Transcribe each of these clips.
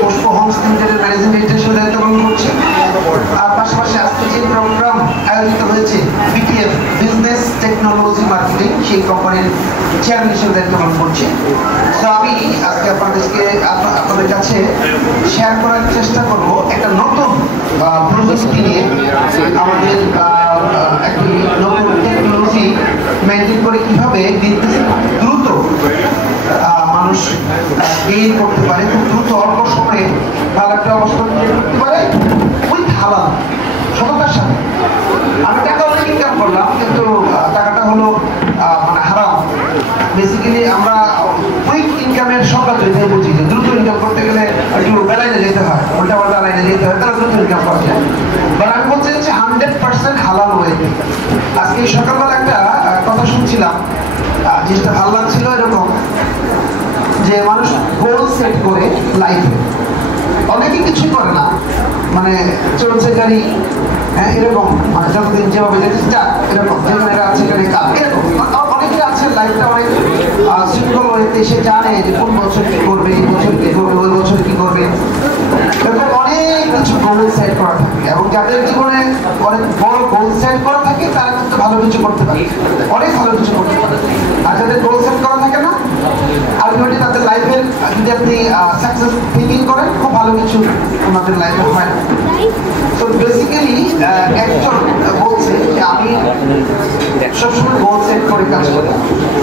পুষ্প Holmes লিমিটেডের managing director হিসেবে দায়িত্ব পালন করছি। আর পাশাপাশি আজকে যে প্রোগ্রাম আয়োজিত হয়েছে বিটিএফ বিজনেস টেকনোলজি মার্কেটিং, সেই কোম্পানির চেয়ারম্যান হিসেবে দায়িত্ব পালন করছি। তো আমি আজকে আপনাদের কাছে শেয়ার করার চেষ্টা করব একটা নতুন প্রযুক্তি নিয়ে, আমাদের একটি নতুন টেকনোলজি মেনটেন করে কিভাবে দ্রুত মানুষ গেইন করতে পারে, খুব দ্রুত অল্প সময়ে ভালো একটা অবস্থা করতে পারে উইথ হালাল, সততার সাথে। আমি টাকা অনেক ইনকাম করলাম, কিন্তু টাকাটা হলো মানে হারাম। বেসিক্যালি আমরা কুইক ইনকামের সংজ্ঞা যদি বুঝি যে দ্রুত ইনকাম করতে গেলে একটু বেলাইনে যেতে হয়, উল্টা পাল্টা লাইনে যেতে হয়, তারা দ্রুত ইনকাম করা যায়। বাট আমি বলছি যে 100% হালাল ওয়েতে। আজকে সকালবেলা একটা কথা শুনছিলাম, জিনিসটা ভালো লাগছিল, এরকম যে মানুষ গোল সেট করে লাইফে, অনেকে কিছু করে না, মানে চলছে গাড়ি, হ্যাঁ এরকম, মানে যতদিন যেভাবে যাক এরকম, যেখানে আছে গাড়ি কাজ এরকম। অনেকে আছে লাইফটা অনেক শৃঙ্খল হইতে, সে জানে যে কোন বছর কি করবে, এই বছর কি করবে, ওই বছর কি করবে, এরকম অনেক কিছু গোল সেট করা থাকে। এবং যাদের জীবনে অনেক বড় গোল সেট করা থাকে তারা কিন্তু ভালো কিছু করতে পারে, অনেক ভালো কিছু করতে পারে। আর যাদের গোল সেট করা থাকে না, আলটিমেটলি তাদের লাইফের যদি আপনি সাকসেস থিঙ্কিং করেন, খুব ভালো কিছু আমাদের লাইফে হয় না। তো বেসিক্যালি একজন বলছে যে আমি সবসময় গোল সেট করে কাজ করি।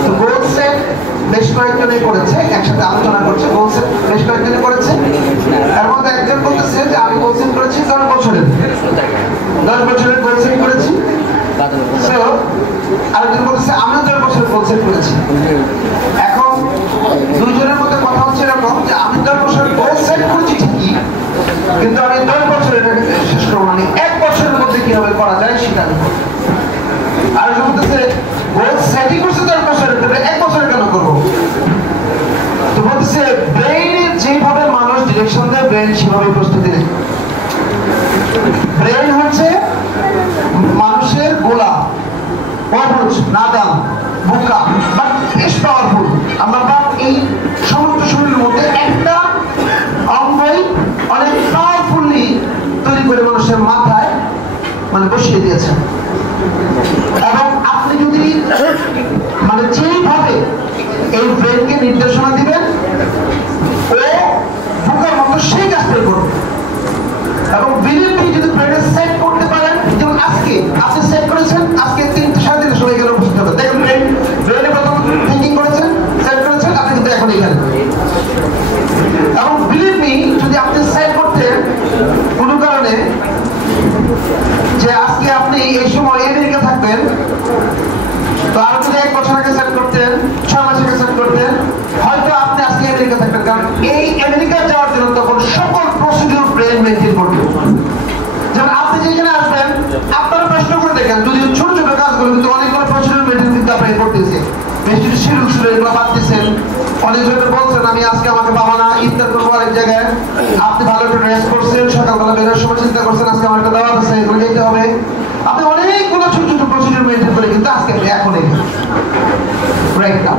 তো গোল সেট বেশ কয়েকজনে করেছে, একসাথে আলোচনা করছে, গোল সেট বেশ কয়েকজনে করেছে। এর মধ্যে একজন বলতেছে যে আমি গোল সেট করেছি 10 বছরের গোল সেট করেছি। আরেকজন বলতেছে আমিও 10 বছরের গোল সেট করেছি। এখন দুইজনের মধ্যে কথা হচ্ছে এরকম যে আমি 10 বছরের গোল সেট করেছি ঠিকই, কিন্তু আমি 10 বছরের শেষ করবো, মানে 1 বছরের মধ্যে কিভাবে করা যায় সেটা আমি করবো। আর বলতেছে গোল সেটই করছে 10 বছরের, 1 বছরে কেন করবো? তো বলতেছে ব্রেইনের যেভাবে মানুষ ডিরেকশন দেয়, ব্রেইন সেভাবে প্রস্তুতি নেয়। ব্রেইন হচ্ছে মানুষের গোলা, অবুঝ, নাদান, বোকা, বাট বেশ পাওয়ারফুল। আমরা এই সমস্ত শরীরের মধ্যে একটা অঙ্গই অনেক পাওয়ারফুলি তৈরি করে মানুষের মাথায় মানে বসিয়ে দিয়েছেন। এবং আপনি যদি মানে যেইভাবে এই ব্রেনকে নির্দেশনা দিবেন, ও বোকার মতো সেই কাজটাই করবে। এবং বিলিভলি যদি ব্রেনে সেট করতে পারেন, যেমন আজকে আপনি সেট করেছেন, আজকে 3-3:30 সময় গেলে উপস্থিত হবে, দেখেন ব্রেনে প্রথম থিঙ্কিং করেছেন, সেট করেছেন, আপনি কিন্তু এখন এখানে। এবং বিলিভ মি, যদি আপনি সেট করতেন কোনো কারণে যে আজকে আপনি এই সময় আমেরিকা থাকবেন, তো আর যদি 1 বছর আগে সেট করতেন, 6 মাস আগে সেট করতেন, হয়তো আপনি আজকে আমেরিকা থাকবেন। কারণ এই আমেরিকা যাওয়ার জন্য তখন সকল প্রসিডিউর ব্রেন মেনটেন করতে। যেমন আপনি যেখানে আসবেন, আপনারা প্রশ্ন করে দেখেন, যদি ছোট ছোট কাজগুলো কিন্তু অনেকগুলো প্রসিডিউর মেনটেন কিন্তু আপনি করতেছে, বেশ কিছু শিডিউল ছিল এগুলো বাড়তেছেন। অনেকজনে বলছেন আমি আজকে আমাকে পাবো না, ইফতার করবো আরেক জায়গায়। আপনি ভালো একটা ড্রেস করছেন, সকালবেলা বেরোর সময় চিন্তা করছেন আজকে আমার একটা দাওয়াত আছে, এগুলো যেতে হবে। আপনি অনেকগুলো ছোট ছোট প্রসিডিউর মেনটেন করে কিন্তু আজকে এখন রাইট নাও।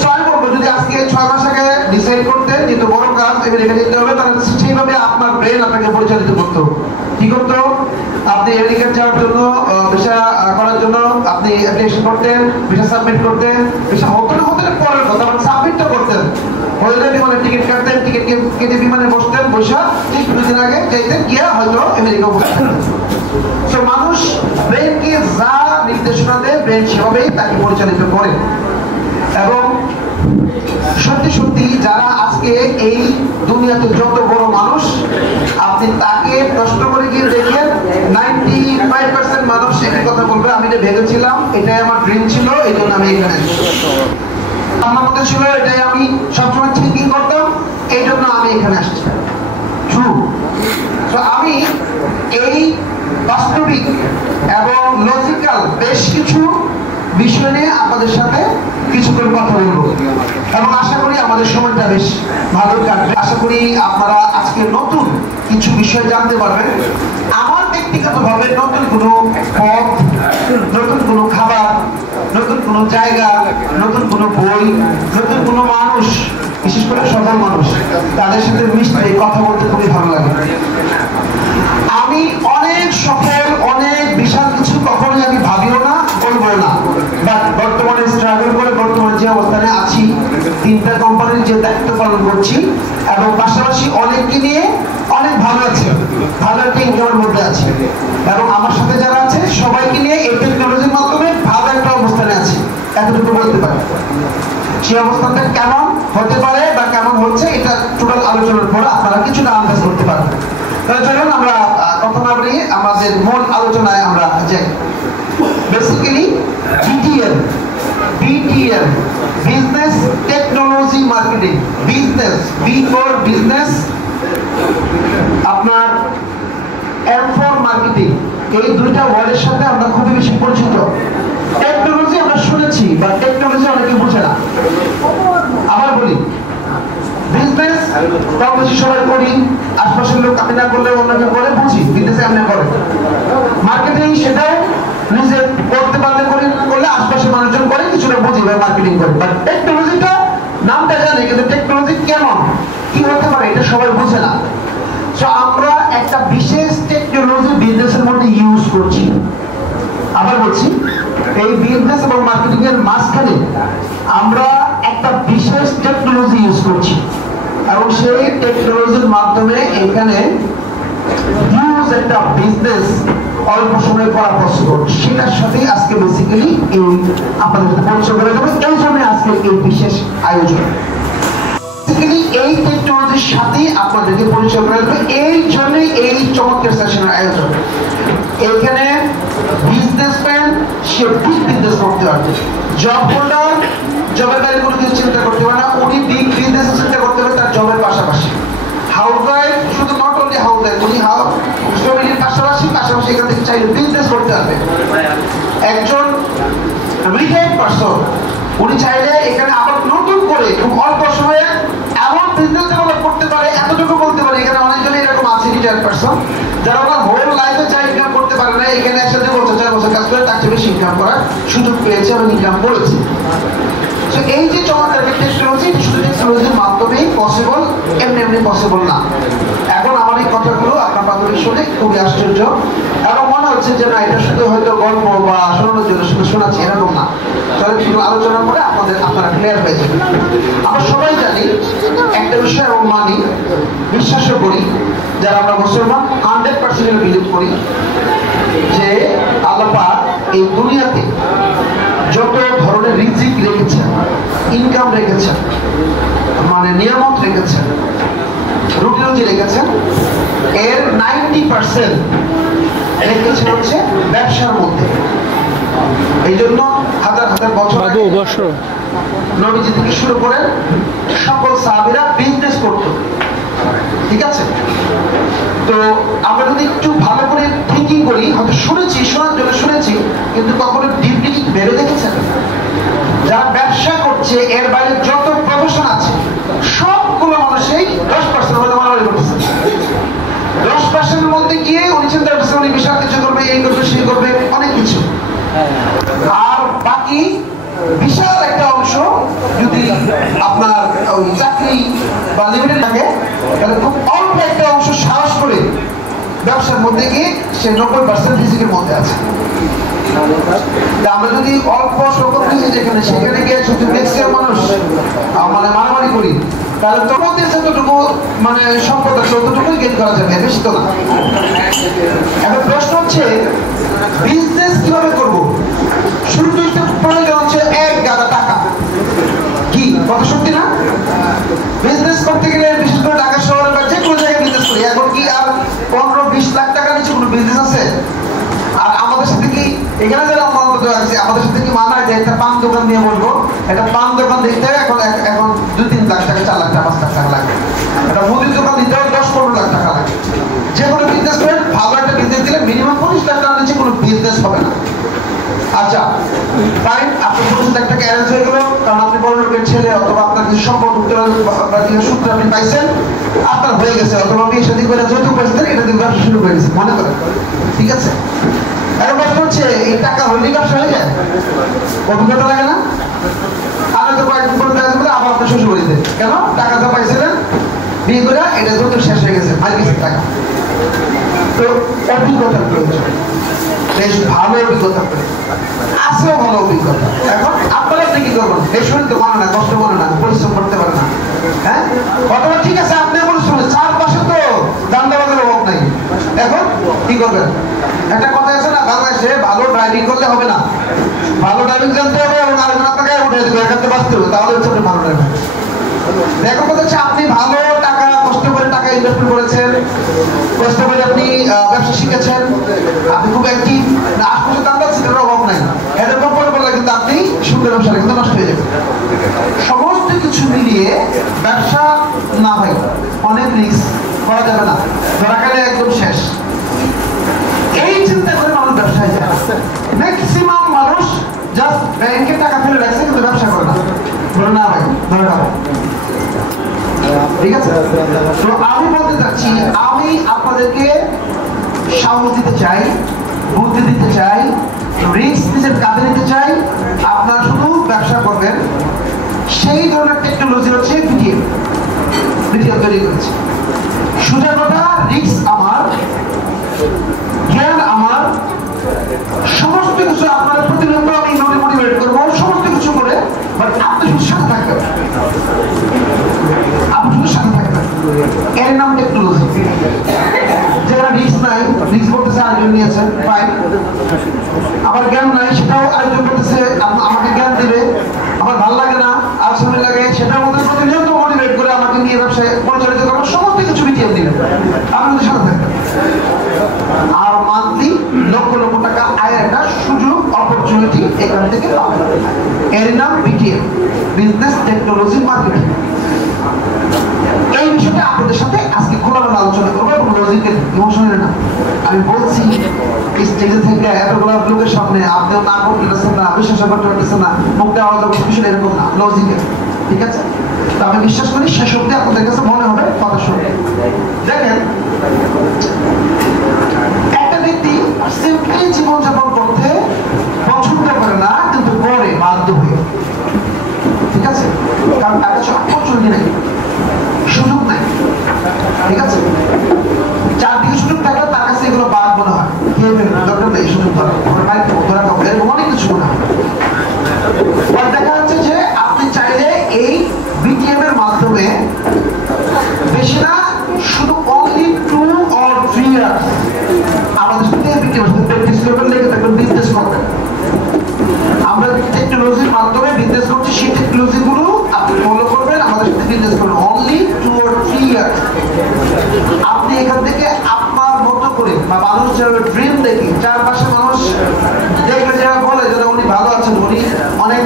সো আমি বলবো, যদি আজকে 6 মাস আগে ডিসাইড করতেন যেহেতু বড় কাজ আমেরিকা যেতে হবে, তাহলে সেইভাবে আপনার ব্রেন আপনাকে পরিচালিত করতো। কি করতো? আপনি আমেরিকা যাওয়ার জন্য ভিসা করার জন্য আপনি অ্যাপ্লিকেশন করতেন, ভিসা সাবমিট করতেন, ভিসা হতে পরের কথা, মানে সাবমিটটা করতেন, হলে বিমানের টিকিট কাটতেন, টিকিট কেটে বিমানে বসতেন, বসা ঠিক 2 দিন আগে যাইতেন, গিয়া হয়তো আমেরিকা বসতেন। তো মানুষ ব্রেনকে যা নির্দেশনা দেয়, ব্রেন সেভাবেই তাকে পরিচালিত করে। এবং সত্যি সত্যি যারা আজকে এই দুনিয়াতে যত বড় মানুষ, আপনি তাকে প্রশ্ন করে গিয়ে দেখেন 95% মানুষ একই কথা বলবে, আমি এটা ভেবেছিলাম, এটাই আমার ড্রিম ছিল, এই জন্য আমি এখানে আমার মধ্যে ছিল, এটাই আমি সবসময় থিঙ্কিং করতাম, এই জন্য আমি এখানে আসছি। ট্রু। তো আমি এই বাস্তবিক এবং লজিক্যাল বেশ কিছু বিষয় নিয়ে আপনাদের সাথে কিছুক্ষণ কথা বলবো, এবং আশা করি আমাদের সময়টা বেশ ভালো কাটবে। আশা করি আপনারা আজকে নতুন কিছু বিষয় জানতে পারবেন। আমার ব্যক্তিগতভাবে নতুন কোনো পথ, নতুন কোনো খাবার, নতুন কোনো জায়গা, নতুন কোনো বই, নতুন কোনো মানুষ বিশেষ করে সফল মানুষ, তাদের সাথে মিশতে কথা বলতে খুবই ভালো লাগে। আমি অনেক সফল, অনেক বিশাল কিছু কখনোই আমি ভাবিও না, বলবো না, বাট বর্তমানে স্ট্রাগল করে বর্তমানে যে অবস্থানে আছি, 3টা কোম্পানির যে দায়িত্ব পালন করছি এবং পাশাপাশি অনেককে নিয়ে অনেক ভালো আছে, ভালো একটা ইনকামের মধ্যে আছে এবং আমার সাথে যারা আছে সবাইকে নিয়ে এই টেকনোলজির মাধ্যমে ভালো একটা অবস্থানে আছে, এতটুকু বলতে পারি। সেই অবস্থানটা কেমন হতে পারে বা কেমন হচ্ছে এটা টোটাল আলোচনার পর আপনারা কিছুটা আন্দাজ করতে পারবেন। তাহলে চলুন আমরা কথা না বাড়িয়ে আমাদের মূল আলোচনায় আমরা যাই। Basically BTM, business technology marketing, business, B for business, আপনার এম ফর মার্কেটিং, এই দুইটা ওয়ার্ডের সাথে আমরা খুবই বেশি পরিচিত। টেকনোলজি আমরা শুনেছি, বা টেকনোলজি অনেকে বুঝে না। আবার বলি, বিজনেস কম বেশি সবাই করি, আশপাশের লোক আমি না করলে অন্যকে করে, বুঝি বিজনেস এমনি করে। মার্কেটিং সেটাও নিজে করতে পারলে করি, না করলে আশপাশের মানুষজন করে, কিছুটা বুঝি বা মার্কেটিং করে। বাট টেকনোলজিটা নামটা জানি, কিন্তু টেকনোলজি কেমন কি হতে পারে এটা সবাই বুঝে না। সো আমরা একটা বিশেষ টেকনোলজি বিজনেসের মধ্যে ইউজ করছি। আবার বলছি, এই বিজনেস এবং মার্কেটিং এর মাঝখানে আমরা একটা বিশেষ টেকনোলজি ইউজ করছি এবং সেই টেকনোলজির মাধ্যমে এখানে হিউজ একটা বিজনেস অল্প সময়ে করা পসিবল। সেটার সাথে আজকে বেসিক্যালি এই আপনাদের সাথে পরিচয় করে দেবো, এই জন্য আজকে এই বিশেষ আয়োজন। এই টেকনোলজির সাথে আপনাদেরকে পরিচয় করে দেবো, এই জন্য এই চমৎকার সেশনের আয়োজন। এখানে বিজনেসম্যান সে বিগ বিজনেস করতে পারবে, জব হোল্ডার জবের বাইরে কোনো কিছু চিন্তা করতে পারে না, উনি বিগ বিজনেস চিন্তা করতে পারে তার জবের পাশাপাশি। হাউস ওয়াইফ শুধু নট অনলি হাউস ওয়াইফ, উনি ফ্যামিলির পাশাপাশি এখান থেকে চাইলে বিজনেস করতে পারবে। একজন রিটায়ার্ড পারসন, উনি চাইলে এখানে আবার নতুন করে খুব অল্প সময়ে এমন বিজনেস ডেভেলপ করতে পারে, এতটুকু বলতে পারে এখানে অনেকজনই এরকম আছে রিটায়ার্ড পারসন যারা ওনার হোল লাইফে যা ইনকাম করতে পারে না, এখানে একসাথে 4 বছর কাজ করে তার চেয়ে বেশি ইনকাম করার সুযোগ পেয়েছে এবং ইনকাম করেছে। এই যে চমৎকার টেকনোলজি, শুধু টেকনোলজির মাধ্যমেই পসিবল, এমনি পসিবল না। এখন আমার এই কথাগুলো আপনার প্রাথমিক শুনে খুবই আশ্চর্য এবং মনে হচ্ছে যে না, এটা শুধু হয়তো গল্প বা শোনানোর জন্য শুধু শোনাচ্ছি, এরকম না। তাহলে শুধু আলোচনা করে আপনারা ক্লিয়ার হয়ে যাবে। আমরা সবাই জানি একটা বিষয় এবং মানি, বিশ্বাসও করি, যারা আমরা মুসলমান 100% বিলিভ করি যে আল্লাহ পাক এই দুনিয়াতে যত ধরনের রিজিক রেখেছেন, ইনকাম রেখেছেন, মানে নিয়ামত রেখেছেন, রুটি রেখেছেন, এর 90% রেখেছেন হচ্ছে ব্যবসার মধ্যে। এই জন্য হাজার হাজার বছর নবীজি থেকে শুরু করে সকল সাহাবীরা বিজনেস করত, ঠিক আছে? তো আমরা যদি একটু ভালো করে থিঙ্কিং করি, হয়তো শুনেছি, শোনার জন্য শুনেছি, কিন্তু কখনো ডিপলি ভেবে দেখেছেন? যারা ব্যবসা করছে এর বাইরে যত প্রফেশন আছে সবগুলো মানুষই 10% মধ্যে মারামারি করতেছে। 10% মধ্যে গিয়ে উনি চিন্তা করতেছে উনি বিশাল কিছু করবে, এই করবে, সেই করবে, অনেক কিছু। আর বাকি বিশাল একটা অংশ যদি আপনার চাকরি বা লিমিটেড থাকে, তাহলে খুব অল্প একটা অংশ সাহস করে ব্যবসার মধ্যে গিয়ে সে 90% রিজিকের মধ্যে আছে। আমরা যদি অল্প সংখ্যক রিজিক যেখানে সেখানে গিয়ে যদি ম্যাক্সিমাম মানুষ মানে মারামারি করি, তাহলে তোমাদের যতটুকু মানে সম্পদ আছে ততটুকুই গেইন করা যাবে, বেশি তো না। এখন প্রশ্ন হচ্ছে বিজনেস কিভাবে করবো? শুরুতেই তো প্রয়োজন হচ্ছে এক গাদা টাকা। কি কথা সত্যি না? বিজনেস করতে গেলে বিশেষ করে ঢাকা শহরে বা যে কোনো জায়গায় বিজনেস করি, এখন কি আর 15-20 লাখ টাকা নিচে কোনো বিজনেস আছে? আর আমাদের সাথে কি এখানে যারা আমাদের সাথে কি মানায় যে একটা পান দোকান নিয়ে বলবো, একটা পান দোকান দেখতে এখন 2-3 লাখ টাকা, 4 লাখ টাকা, 5 লাখ টাকা লাগে। একটা মুদির দোকান দিতে হবে 10-15 লাখ টাকা লাগে। যে কোনো বিজনেস করেন, ভালো একটা বিজনেস দিলে মিনিমাম 25 লাখ টাকা নিচে কোনো বিজনেস হবে না। আচ্ছা ফাইন, আপনি 25 লাখ টাকা অ্যারেঞ্জ হয়ে গেল, কারণ আপনি বড় লোকের ছেলে অথবা আপনার কিছু সম্পর্ক সূত্রে আপনি পাইছেন, আপনার হয়ে গেছে, অথবা বিয়ে শাদী করে যৌতুক পাইছেন, এটা দিয়ে ব্যবসা শুরু করে দিয়েছে মনে করেন, ঠিক আছে? এখন ব্যবসা হচ্ছে এই টাকা হলেই ব্যবসা হয়ে যায়, অভিজ্ঞতা লাগে না? আর হয়তো কয়েকদিন পরে দেখা যাবে আবার আপনার শ্বশুর বাড়িতে, কেন? টাকা যা পাইছিলেন বিয়ে করে এটা যত শেষ হয়ে গেছে, আর কিছু টাকা। তো অভিজ্ঞতার প্রয়োজন, বেশ ভালো অভিজ্ঞতা করে আসেও ভালো অভিজ্ঞতা। এখন আপনারা আপনি কি করবেন? এই শরীর তো মানে না, কষ্ট মানে না, পরিশ্রম করতে পারে না, হ্যাঁ অথবা ঠিক আছে আপনি পরিশ্রম, চারপাশে তো দান্দাবাজের অভাব নাই। এখন কি করবেন? একটা কথা আছে না বাংলাদেশে, ভালো ড্রাইভিং করলে হবে না, ভালো ড্রাইভিং জানতে হবে এবং আরেকজন আপনাকে উঠে দেবে, এখানে বাঁচতে হবে, তাহলে হচ্ছে আপনি ভালো ড্রাইভার। দেখো কথা হচ্ছে আপনি ভালো টাকা কষ্ট করে টাকা ইনভেস্টমেন্ট করেছেন, কষ্ট করে আপনি ব্যবসা শিখেছেন, আপনি খুব অ্যাক্টিভ, আশপাশে দান্দাল সিটের অভাব নাই, এরকম করে বললে কিন্তু আপনি সুন্দর ব্যবসা কিন্তু নষ্ট হয়ে যাবে। সমস্ত কিছু মিলিয়ে ব্যবসা না ভাই অনেক রিস্ক, করা যাবে না, ধরা গেলে একদম শেষ। এই চিন্তা করে মানুষ ব্যবসায় যায়। ম্যাক্সিমাম মানুষ জাস্ট ব্যাংকে টাকা ফেলে রাখছে কিন্তু ব্যবসা করে না, ধরে না ভাই, ধরে না। ঠিক আছে, তো আমি বলতে চাচ্ছি, আমি আপনাদেরকে সাহস দিতে চাই, বুদ্ধি দিতে চাই, রিস্ক নিজের কাঁধে নিতে চাই। আপনারা শুধু ব্যবসা করবেন, সেই ধরনের টেকনোলজি হচ্ছে ভিডিও তৈরি করেছে। সোজা কথা, রিস্ক আমার, জ্ঞান আমার, সমস্ত কিছু আপনারা প্রতিনিয়ত আমি মোটিভেট করবো, সমস্ত কিছু করে, বাট আপনি শুধু সাথে থাকবেন, আপনি শুধু সাথে থাকবেন। এর নাম টেকনোলজি। যারা রিস্ক নাই, রিস্ক করতেছে আরেকজন নিয়েছে, ফাইন। আমার জ্ঞান নাই, সেটাও আরেকজন করতেছে, আমাকে জ্ঞান দিবে, আমার ভালো লাগে না, আর সময় লাগে, সেটার মধ্যে প্রতিনিয়ত মোটিভেট করে আমাকে নিয়ে ব্যবসায় পরিচালিত করবো, সমস্ত কিছু বিটিএম দিবেন, আপনি যদি সাথে থাকবেন। আর মান্থলি লক্ষ লক্ষ টাকা আয়ের একটা সুযোগ, অপরচুনিটি এখান থেকে পাবেন। এর নাম বিটিএম, বিজনেস টেকনোলজি মার্কেটিং। এই বিষয়টা আপনাদের সাথে আজকে খোলামেলা আলোচনা করবো, এবং লজিক্যাল, ইমোশনাল না। আমি বলছি স্টেজে থেকে এতগুলো লোকের সামনে আপনিও না করতে পারছেন না, বিশ্বাস করতে পারতেছেন না, মুখটা আওয়াজ বিষয় এরকম না, লজিক্যাল। ঠিক আছে, তো আমি বিশ্বাস করি শেষ অব্দি আপনাদের কাছে মনে হবে কথা শুনে। দেখেন, একটা ব্যক্তি সিম্পলি জীবনযাপন করতে পছন্দ করে না, কিন্তু করে বাধ্য হয়ে। ঠিক আছে, কারণ তার কাছে অপরচুনিটি নেই, সুযোগ নাই। ঠিক আছে, চারদিকে সুযোগ থাকলে তার কাছে এগুলো বাদ মনে হয়, কে দরকার নেই সুযোগ ধরা, এরকম অনেক কিছু মনে হয়। দেখা যাচ্ছে যে আপনি চাইলে এই বিটিএম এর মাধ্যমে বেশি না, শুধু অনলি 2 or 3 ইয়ার্স আমাদের সাথে বিটিএম সাথে প্র্যাকটিস করবেন, লেগে থাকবেন, বিজনেস করবেন। আমরা টেকনোলজির মাধ্যমে বিজনেস করছি, সেই টেকনোলজি গুলো আপনি ফলো করবেন, আমাদের সাথে বিজনেস করবেন, অনলি 2 or 3 ইয়ার্স। আপনি এখান থেকে আপনার মতো করে, বা মানুষ যেভাবে ড্রিম দেখি, চারপাশে মানুষ দেখবে যারা বলে যে উনি ভালো আছেন, উনি অনেক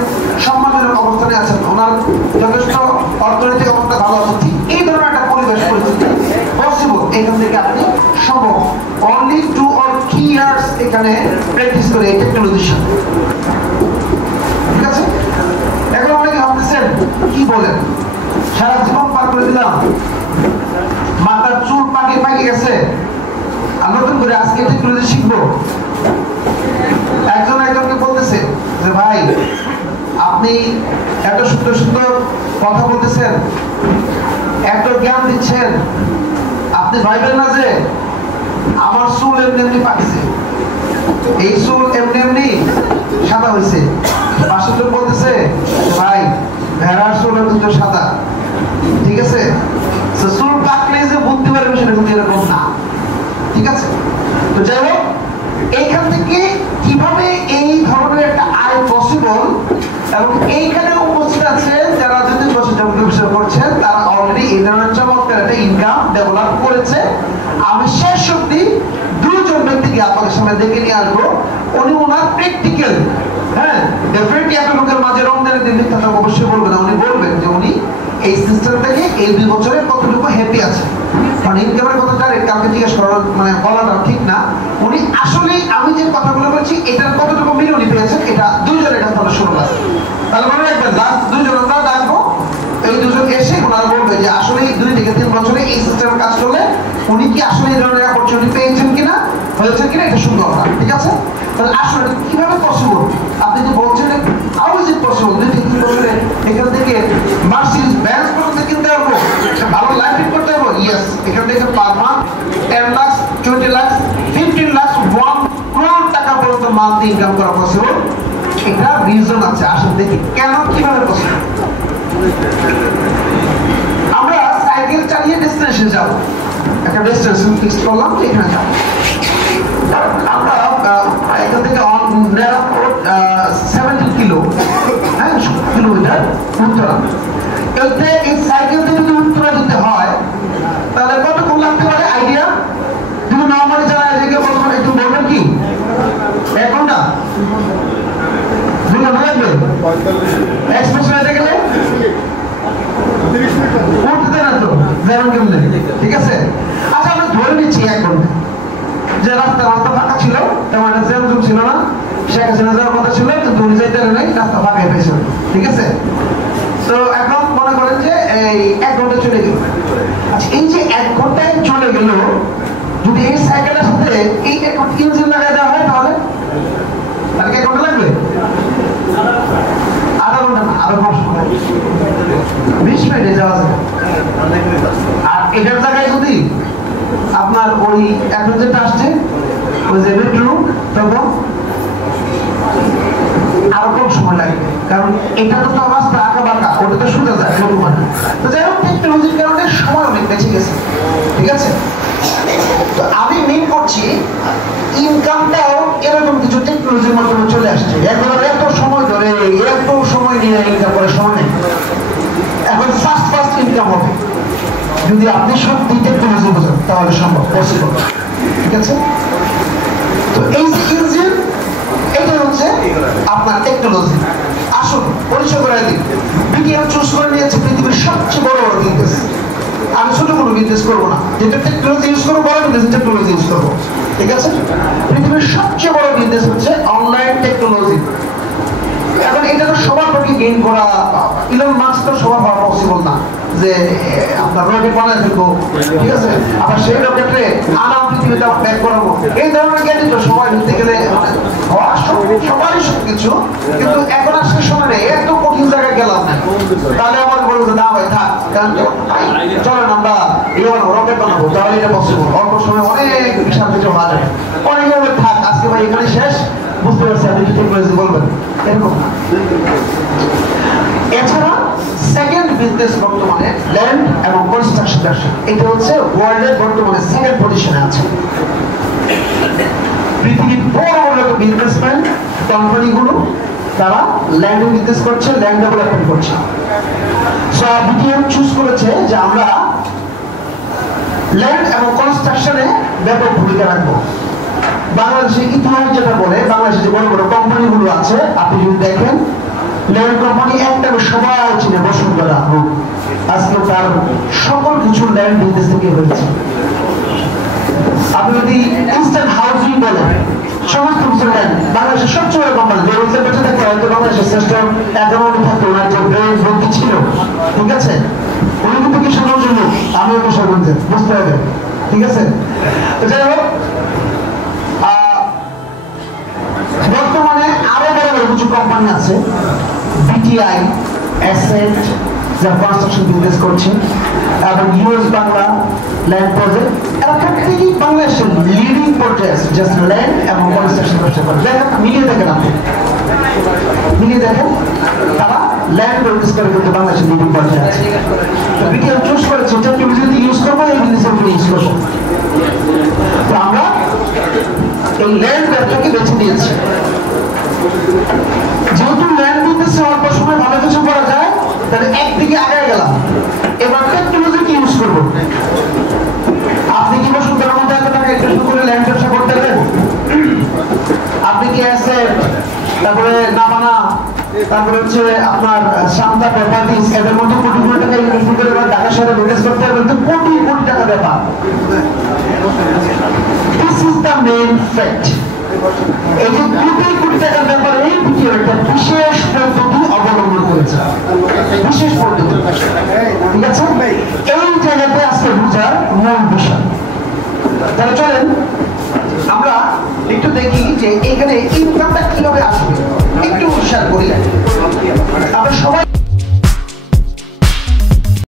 সম্মানজনক অবস্থানে আছেন, ওনার যথেষ্ট অর্থনৈতিক অবস্থা ভালো আছে, ঠিক এই ধরনের একটা পরিবেশ পরিস্থিতি পসিবল এখান থেকে আপনি সম্ভব। অনলি 2 or 3 ইয়ার্স এখানে প্র্যাকটিস করে এই টেকনোলজির সাথে। ঠিক আছে, এখন অনেকে ভাবতেছেন কি বলেন, সারা জীবন পার করে দিলাম, মাথার চুল পাকে গেছে, আর নতুন করে আজকে টেকনোলজি শিখবো। একজন একজনকে বলতেছে যে ভাই আপনি এত সুন্দর সুন্দর কথা বলতেছেন, এত জ্ঞান দিচ্ছেন, আপনি ভাইবেন না যে আমার চুল এমনি এমনি পাকছে, এই চুল এমনি এমনি সাদা হয়েছে। পাশের লোক বলতেছে ভাই ভেড়ার চুল কিন্তু সাদা। ঠিক আছে, চুল পাকলে যে বুদ্ধি পারবে সেটা কিন্তু এরকম না। ঠিক আছে, তো যাই হোক, এইখান থেকে কিভাবে এই ধরনের একটা আয় পসিবল, এবং এইখানে উপস্থিত আছে যারা 2 বছর ব্যবসা করছেন, তারা অলরেডি এই ধরনের চমৎকার একটা ইনকাম ডেভেলপ করেছে। আমি শেষ অব্দি 2 জন ব্যক্তিকে আপনাদের সামনে দেখে নিয়ে আসবো, উনি ওনার প্র্যাকটিক্যাল, হ্যাঁ ডেফিনেটলি এত লোকের মাঝে রমজানের দিন মিথ্যা অবশ্যই বলবেন না, উনি বলবেন যে উনি এই সিস্টেম থেকে এই 2 বছরে কতটুকু হ্যাপি আছে। কারণ ইনকামের কথা ডাইরেক্ট কাউকে জিজ্ঞেস করার মানে বলাটা ঠিক না। উনি আসলে আমি যে কথাগুলো বলছি এটার কতটুকু মিলনি পেয়েছেন, এটা 2 জনের কাছে আমরা শুনবো। তাহলে মনে রাখবেন, লাস্ট 2 জন আমরা ডাকবো, এই 2 জন এসে ওনারা বলবে যে আসলে 2 থেকে 3 বছরে এই সিস্টেমে কাজ করলে উনি কি আসলে এই ধরনের অপরচুনিটি পেয়েছেন কিনা, হয়েছে কিনা, এটা শুনবো আমরা। ঠিক আছে, তাহলে আসলে কিভাবে পসিবল, আপনি যে বলছেন হাউ ইজ ইট পসিবল, 2 থেকে 3 বছরে এখান থেকে মার্সিডিজ বেঞ্জ পর্যন্ত ইনকাম করা পসিবল? এটা রিজন আছে, আসলে দেখি কেন কিভাবে পসিবল। আমরা সাইকেল চালিয়ে ডেস্টিনেশন যাব, একটা ডেস্টিনেশন ফিক্স করলাম যে এখানে যাব। আমরা এখান থেকে 70 কিলোমিটার উত্তরা, এতে এই সাইকেল থেকে যদি উত্তরা যেতে হয় তাহলে কতক্ষণ লাগতে পারে আইডিয়া? তুমি নর্মালি যারা এদিকে বলবেন একটু বলবেন কি 1 ঘন্টা 2 ঘন্টা লাগবে? এক্সপ্রেস হয়ে গেলে উঠতে না তো যেমন কেমন, ঠিক আছে? আচ্ছা আমরা ধরে নিচ্ছি 1 ঘন্টা, যে রাস্তা ফাঁকা ছিল, তেমন একটা জ্যাম জুম ছিল না, শেখ হাসিনা যাওয়ার কথা ছিল কিন্তু উনি যাইতে নেই, রাস্তা ফাঁকা হয়ে পেয়েছিল, ঠিক আছে? তো এখন মনে করেন যে এই 1 ঘন্টা চলে গেল। আচ্ছা এই যে 1 ঘন্টায় চলে গেল, যদি এই সাইকেলের সাথে এই ইঞ্জিন লাগাই দেওয়া হয় তাহলে 1 ঘন্টা লাগবে? আধা ঘন্টা না, আরো কম সময়, 20 মিনিটে যাওয়া যাবে। আর এটার জায়গায় যদি আপনার ওই এখন যেটা আসছে ওই যে মেট্রো, তখন আরো কম সময় লাগবে, কারণ এটা তো রাস্তা আঁকা বাঁকা, ওটা তো সোজা যায় মানে। তো যাই হোক টেকনোলজির কারণে সময় অনেক বেঁচে গেছে, ঠিক আছে? তো আমি মেন করছি ইনকামটাও এরকম কিছু টেকনোলজির মাধ্যমে চলে আসছে। এখন এত সময় ধরে এত সময় নিয়ে ইনকাম করার সময় নেই, এখন ফাস্ট ইনকাম হবে যদি আপনি সত্যি টেকনোলজি বোঝেন, তাহলে সম্ভব, পসিবল, ঠিক আছে? তো এই যে ইঞ্জিন, এটা হচ্ছে আপনার টেকনোলজি। আসুন পরিচয় করে দিন। বিটিএম চুজ করে নিয়েছে পৃথিবীর সবচেয়ে বড় বিজনেস। আমি ছোট কোনো বিজনেস করবো না, যেটা টেকনোলজি ইউজ করবো, বড় বিজনেস টেকনোলজি ইউজ করবো, ঠিক আছে? পৃথিবীর সবচেয়ে বড় বিজনেস হচ্ছে অনলাইন টেকনোলজি। এখন এটা তো সবার পক্ষে গেইন করা, ইলন মাস্ক তো সবার হওয়া পসিবল না যে আপনার রকেট বানায় ফেলবো, ঠিক আছে? আবার সেই রকেটে আনাম পৃথিবীতে আমার ব্যাক করাবো, এই ধরনের জ্ঞানী তো সবাই নিতে গেলে সবারই সবকিছু, কিন্তু এখন আসলে সময় নেই, এত কঠিন জায়গায় গেলাম না। তাহলে আমার বলবো যে না ভাই থাক, কারণ চলেন আমরা রকেট বানাবো, তাহলে এটা পসিবল, অল্প সময় অনেক বিশাল কিছু হওয়া যাবে। অনেকে বলবে থাক আজকে ভাই এখানে শেষ, বুঝতে পারছি আপনি কি টেকনোলজি বলবেন, এরকম না। এছাড়া সেকেন্ড বিজনেস বর্তমানে ল্যান্ড এবং কনস্ট্রাকশন ব্যবসা, এটা হচ্ছে ওয়ার্ল্ডের বর্তমানে সেকেন্ড পজিশনে আছে। পৃথিবীর বড় বড় বিজনেসম্যান কোম্পানিগুলো তারা ল্যান্ড বিজনেস করছে, ল্যান্ড ডেভেলপমেন্ট করছে। সো বিটিএম চুজ করেছে যে আমরা ল্যান্ড এবং কনস্ট্রাকশনে ব্যাপক ভূমিকা রাখবো। বাংলাদেশের ইতিহাস যেটা বলে, বাংলাদেশে যে বড় বড় কোম্পানিগুলো আছে, আপনি যদি দেখেন ল্যান্ড কোম্পানি একটা সবাই চিনে, বসুন্ধরা গ্রুপ, আজকে তার সকল কিছু ল্যান্ড বিজনেস থেকে হয়েছে। আপনি যদি ইনস্ট্যান্ট হাউজিং বলেন, সমস্ত কিছু ল্যান্ড, বাংলাদেশের সবচেয়ে বড় কোম্পানি, যে বলতে বেঁচে থাকতে হয়তো বাংলাদেশের শ্রেষ্ঠ একাডেমি থাকতো, ওনার যে ব্রেন বুদ্ধি ছিল, ঠিক আছে? উনি কিন্তু কিশোরগঞ্জ লোক, আমিও কিশোরগঞ্জের, বুঝতে হবে, ঠিক আছে? তো যাই হোক, বর্তমানে আরো বড় বড় কিছু কোম্পানি আছে, বিটিআই, অ্যাসেট, যারা কনস্ট্রাকশন বিজনেস করছে, এবং ইউএস বাংলা ল্যান্ড প্রজেক্ট, এরা প্রত্যেকেই বাংলাদেশের লিডিং পর্যায়ে আছে, জাস্ট ল্যান্ড এবং কনস্ট্রাকশন ব্যবসা করে। দেখেন মিলিয়ে দেখেন, আপনি মিলিয়ে দেখেন, তারা ল্যান্ড বিজনেস করে কিন্তু বাংলাদেশের লিডিং পর্যায়ে আছে। তো বিটিআই চুজ করেছে টেকনোলজি ইউজ করবো, এই বিজনেসের উপরে ইউজ করবো। তো আমরা এই ল্যান্ড ব্যবসাকে বেছে নিয়েছি। যেহেতু ল্যান্ড বিজনেসে অল্প সময় ভালো কিছু করা যায়, তাহলে একদিকে আগে গেলাম, এবার টেকনোলজি কি ইউজ করবো। আপনি কি বসুন্ধরার মধ্যে এত টাকা ইনভেস্ট করে ল্যান্ড ব্যবসা করতে পারেন? আপনি কি অ্যাসেট, তারপরে নামানা, তারপরে হচ্ছে আপনার শান্তা প্রপার্টিজ, এদের মধ্যে কোটি কোটি টাকা ইনভেস্ট করে ঢাকা শহরে বিজনেস করতে পারবেন? তো কোটি কোটি টাকা ব্যাপার। This is the main fact. এই যে কোটি কোটি টাকার ব্যাপারে একটা বিশেষ পদ্ধতি অবলম্বন করেছে, বিশেষ পদ্ধতি, ঠিক আছে? এই জায়গাতে আজকে বুঝার মূল বিষয়। তাহলে চলেন আমরা একটু দেখি যে এখানে ইনকামটা কিভাবে আসবে, একটু শেয়ার করি। আমরা সবাই